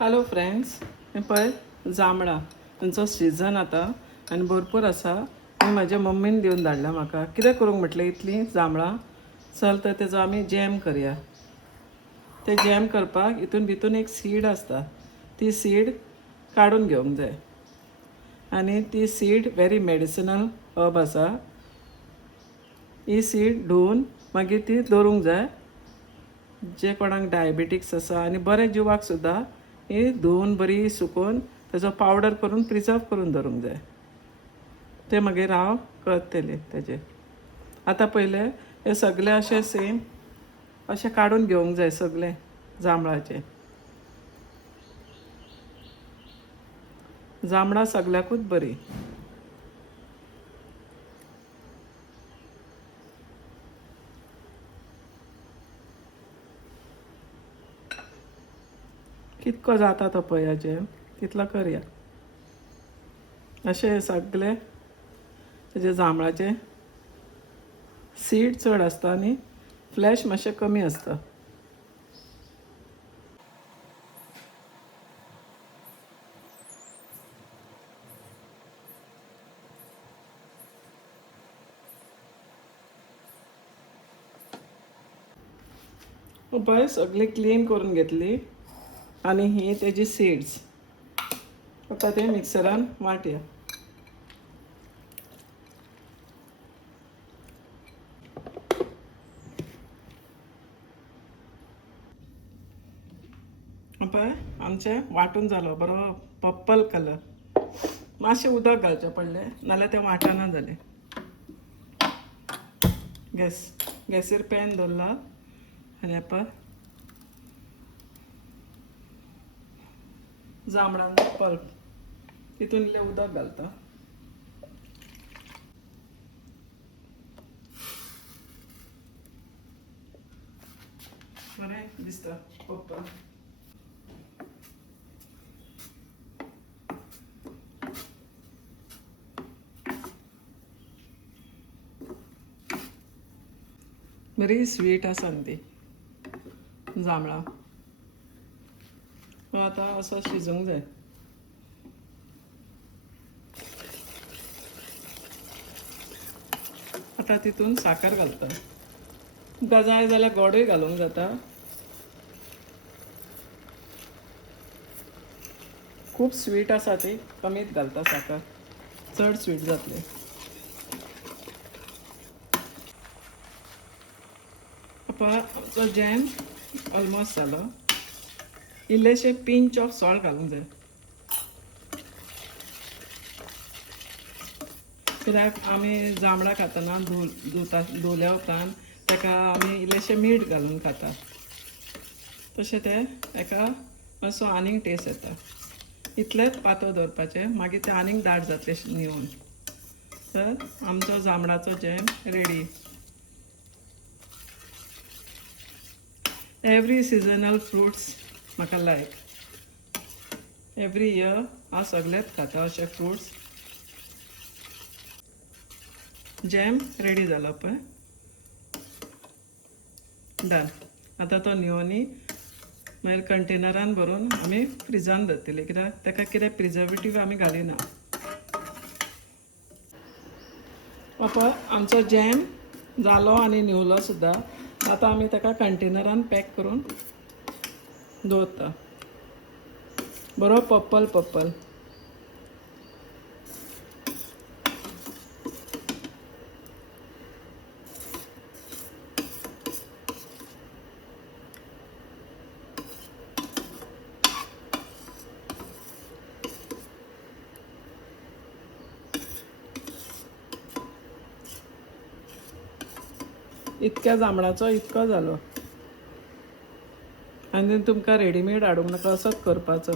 Hello friends, हे पळय जांबळां तांचो सिजन आतां आनी भरपूर आसा. आनी म्हाज्या मम्मीन दिवन धाडला म्हाका. कितें करूंक म्हटलें इतलीं जांबळां, चल तर तेजो आमी जॅम करया. ते जॅम करपाक भितून एक सीड आसता, ती सीड काडून घेवंक जाय. आनी ती सीड व्हेरी मेडिसिनल हर्ब आसा. ही सीड धुवन मागीर ती दवरूंक जाय. जे कोणाक डायबेटिक्स आसा आनी बरे जिवाक सुद्दां ही धुवन बरी सुकोवन तेजो पावडर करून प्रिजर्व करून दवरूंक जाय. ते मागीर हांव करतलें तेजें. आतां पयलें हे सगळे अशें सेम अशें काडून घेवंक जाय सगळें जांबळाचें. जांबळां सगळ्याकूच बरी. कितको जाता तो पळया जॅम, तितलो करया. अशें सगळे तेजे जांबळाचे सीड चड आसता आनी फ्लॅश मातशें कमी आसता. पळय सगळी क्लीन करून घेतली आनी ही तेजी सीड्स आतां ते मिक्सरान वांटया. पळय आमचें वांटून जालो बरो पर्पल कलर. मातशें उदक घालचें पडलें नाल्यार तें वांटना जालें. गॅसीर पॅन दवरला आनी हेपय जांबळांचो पल्प तितून इल्लें उदक घालता. बरें दिसता पर्पल. बरी स्वीट आसा न्ही ती जांबळां. आतां असो शिजोवंक जाय. आतां तितून साकर घालता. तुमकां जाय जाल्यार गोडूय घालूंक जाता. खूब स्वीट आसा ती कमीच घालता साकर, चड स्वीट जातली. आमचो जॅम ऑलमोस्ट जालो. इल्लेशें पिंच ऑफ सॉल्ट घालूंक जाय. कित्याक आमी जांबळां खातना धुवल्या उपरांत ताका आमी इल्लेशें मीठ घालून खाता. तशें तें ताका मातसो आनीक टेस्ट येता. इतलेंच पातळ दवरपाचें, मागीर तें आनीक दाट जातलें न्हिवून. तर आमचो जांबळाचो jam ready. Every seasonal fruits म्हाका लायक. एवरी इयर हांव सगळेच खाता अशे फ्रुट्स. जॅम रेडी जालो पळय, डन. आतां तो न्हिवोनी मागीर कंटेनरान भरून आमी फ्रिजान दवरतली, कित्याक ताका कितें प्रिजर्वेटीव आमी घालिना. पळय आमचो जॅम जालो आनी न्हिवलो सुद्दां. आतां आमी ताका कंटेनरान पॅक करून दवरता. बरो पर्पल. इतक्या जांबळाचो इतको जालो. आनी तुमकां रेडीमेड हाडूंक नाका, असोच करपाचो.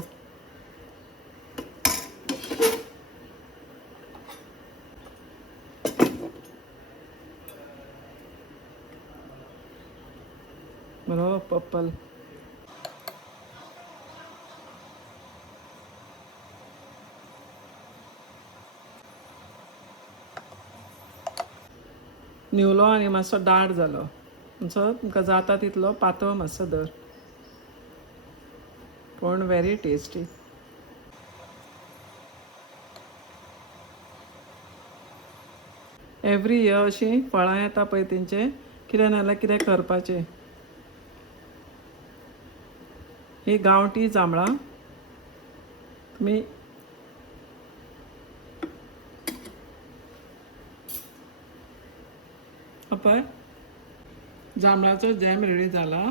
बरो पर्पल. न्हिवलो आनी मातसो दाट जालो. तुमकां जाता तितलो पातळ मातसो दर. पण व्हेरी टेस्टी. एवरी इयर अशीं फळां येता पळय तेंचे कितें नाजाल्यार कितें करपाचें. ही गांवठी जांभळां तुमी पळय जांभळाचो जॅम रेडी जाला.